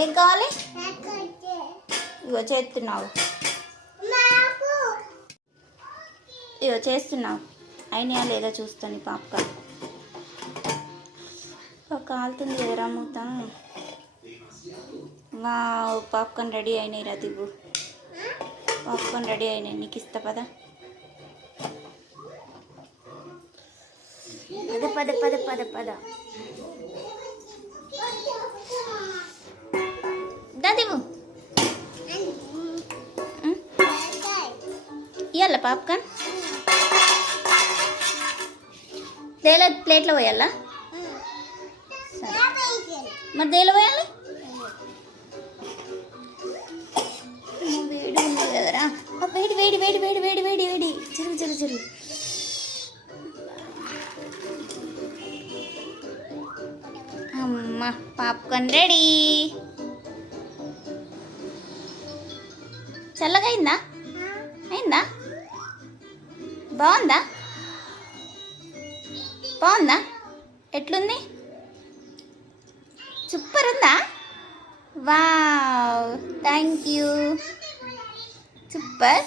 ఏం కావాలి? ఇగో చేస్తున్నావు, ఇగో చేస్తున్నావు. అయినా లేదా చూస్తాను పాప్కార్న్. కాలుతుంది కదరా మూత. వావ్, పాప్కార్న్ రెడీ అయినాయి రా దివ్వు. పాప్కార్న్ రెడీ అయినాయి, నీకు ఇస్తా పదా. పద పద పద పద పద దాదివు. ఇవ్వాలా పాప్కార్న్? దేలో ప్లేట్లో పోయాలా? సరే, మరి దేలో పోయాలి? వేడి ఉంది కదరా. వేడి వేడి వేడి వేడి వేడి వేడి వేడి. జరుగు జరుగు జరుగు. అమ్మ, పాప్కార్న్ రెడీ. చల్లగా అయిందా? అయిందా? బాగుందా? బాగుందా? ఎట్లుంది? సూపర్ ఉందా? Wow, thank you. సూపర్.